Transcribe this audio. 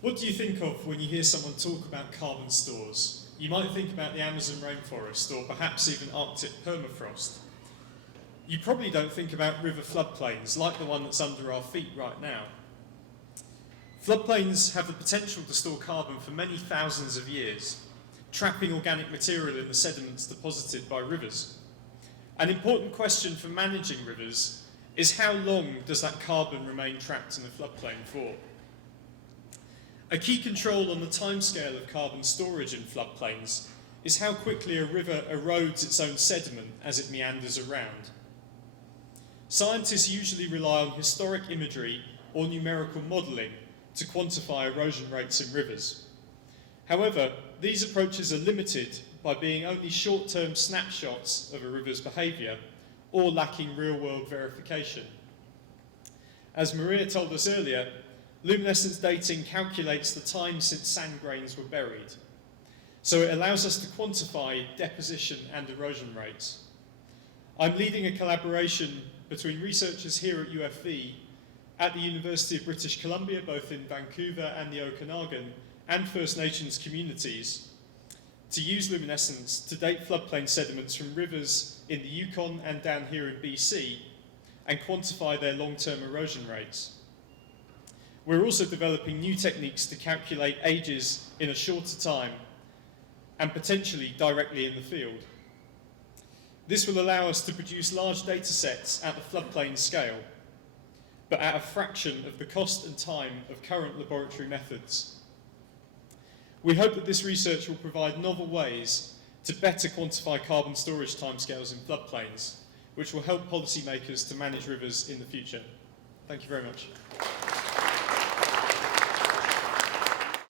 What do you think of when you hear someone talk about carbon stores? You might think about the Amazon rainforest or perhaps even Arctic permafrost. You probably don't think about river floodplains like the one that's under our feet right now. Floodplains have the potential to store carbon for many thousands of years, trapping organic material in the sediments deposited by rivers. An important question for managing rivers is how long does that carbon remain trapped in the floodplain for? A key control on the timescale of carbon storage in floodplains is how quickly a river erodes its own sediment as it meanders around. Scientists usually rely on historic imagery or numerical modelling to quantify erosion rates in rivers. However, these approaches are limited by being only short-term snapshots of a river's behaviour or lacking real-world verification. As Maria told us earlier, luminescence dating calculates the time since sand grains were buried, so it allows us to quantify deposition and erosion rates. I'm leading a collaboration between researchers here at UFV, at the University of British Columbia, both in Vancouver and the Okanagan, and First Nations communities, to use luminescence to date floodplain sediments from rivers in the Yukon and down here in BC, and quantify their long-term erosion rates. We're also developing new techniques to calculate ages in a shorter time and potentially directly in the field. This will allow us to produce large data sets at the floodplain scale, but at a fraction of the cost and time of current laboratory methods. We hope that this research will provide novel ways to better quantify carbon storage timescales in floodplains, which will help policymakers to manage rivers in the future. Thank you very much.